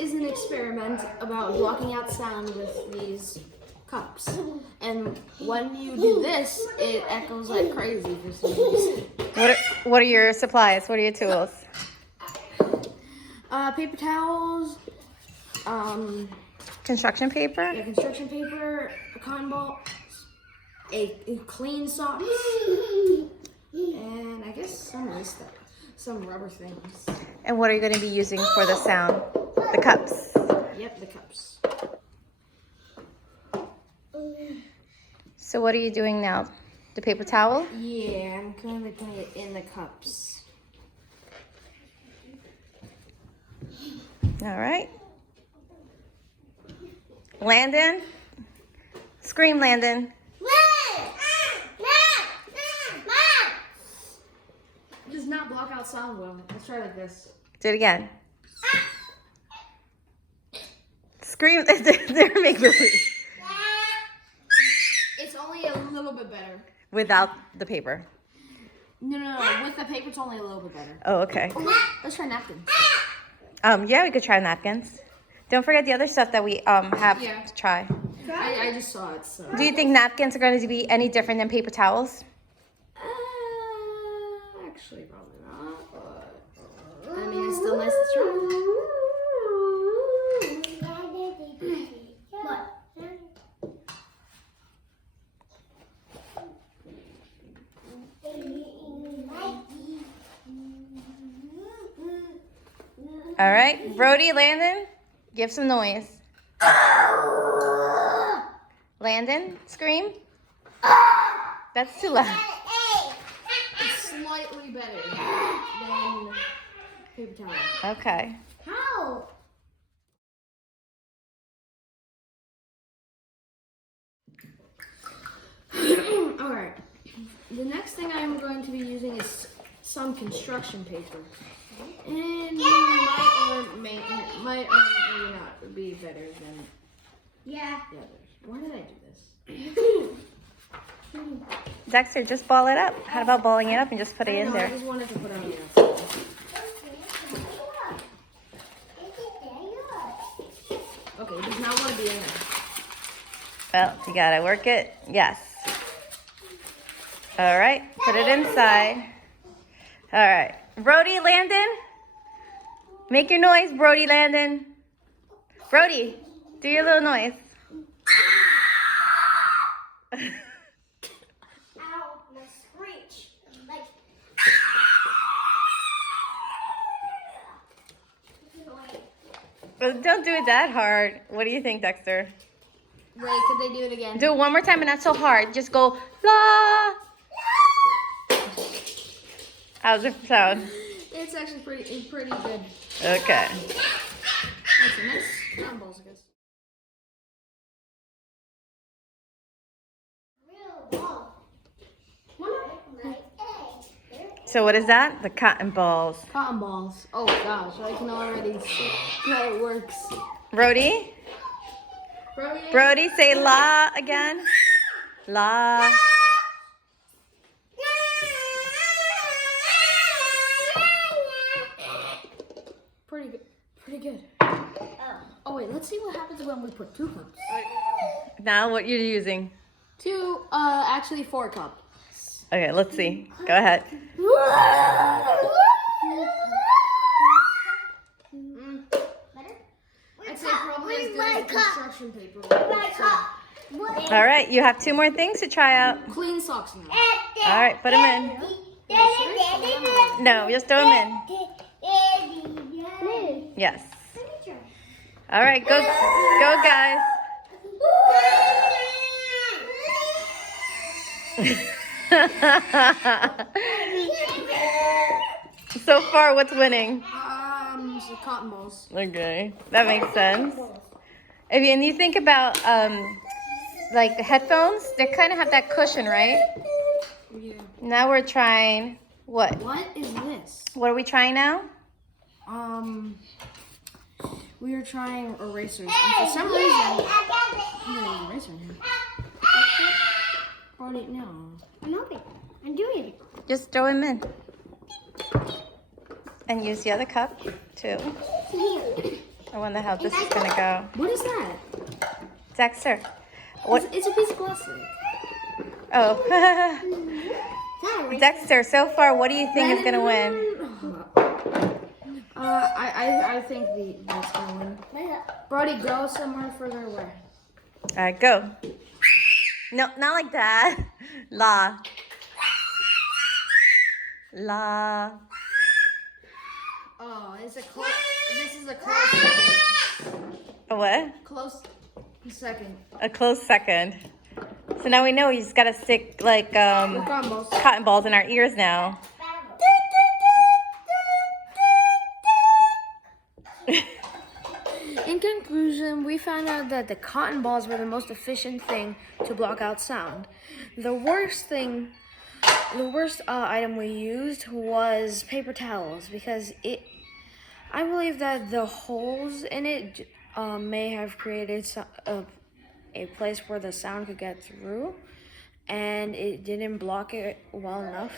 is an experiment about blocking out sound with these cups. And when you do this, it echoes like crazy for some reason. What are your supplies? What are your tools? Paper towels, Construction paper? yeah, construction paper, a cotton ball, a clean socks, and I guess some of this stuff, some rubber things. And what are you going to be using for the sound? The cups. Yep, the cups. So what are you doing now? The paper towel? Yeah, I'm currently putting it in the cups. All right. Landon? Scream, Landon. It does not block out sound well. Let's try like this. Do it again. Scream. They're make believe. It's only a little bit better. Without the paper. No. With the paper, it's only a little bit better. Oh, okay. Let's try napkins. Yeah, we could try napkins. Don't forget the other stuff that we have Yeah. to try. I just saw it, so. Do you think napkins are going to be any different than paper towels? Actually, probably not, but. I mean, it's still nice to try. All right. Brody, Landon, give some noise. Landon, scream. That's too loud. It's slightly better than paper towel. Okay. How? Alright. The next thing I'm going to be using is some construction paper. And might or may not be better than the others. Why did I do this? Dexter, just ball it up. How about balling it up and just put it in I there? just wanted to put it on the outside. Okay, it does not want to be in there. Well, you gotta work it. Yes. All right, put it inside. All right, Brody, Landon, make your noise, Brody, Landon. Brody, do your little noise. Ow, my screech. Like. But don't do it that hard. What do you think, Dexter? Wait, could they do it again? Do it one more time and not so hard. Just go la. How's it sound? It's actually pretty good. Okay. That's a nice round balls, I guess. So what is that? The cotton balls. Cotton balls. Oh gosh, I can already see how it works. Brody? Brody, say la again. La. Pretty good. Oh wait, let's see what happens when we put 2 cups. Now what you're using. Actually 4 cups. Okay, let's see. Go ahead. I'd say probably as good as the construction paper. All right, you have 2 more things to try out. Clean socks now. All right, put them in. No, just throw them in. Yes. All right, go guys. So far, what's winning? So cotton balls. Okay, that makes sense. And you think about like the headphones, they kind of have that cushion, right? Yeah. Now we're trying what? What is this? What are we trying now? We are trying erasers. And for some reason, there's an eraser in here. Brody, no. I'm helping. I'm doing it. Just throw them in. And use the other cup too. I wonder how this is gonna go. What is that? Dexter. What? It's a piece of plastic. Oh. Dad, Dexter, so far, what do you think is gonna win? I think that's gonna win. Brody, go somewhere further away. All right, go. No, not like that. La. La. Oh, this is a close second. A what? Close second. A close second. So now we know we just gotta stick like Combos. cotton balls in our ears now. In conclusion, we found out that the cotton balls were the most efficient thing to block out sound. The worst item we used was paper towels because I believe that the holes in it may have created a place where the sound could get through, and it didn't block it well enough.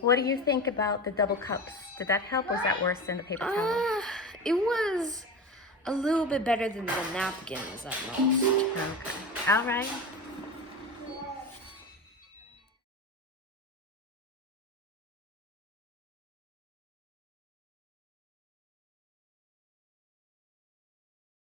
What do you think about the double cups? Did that help, or was that worse than the paper towel? It was a little bit better than the napkins at most. Okay. All right.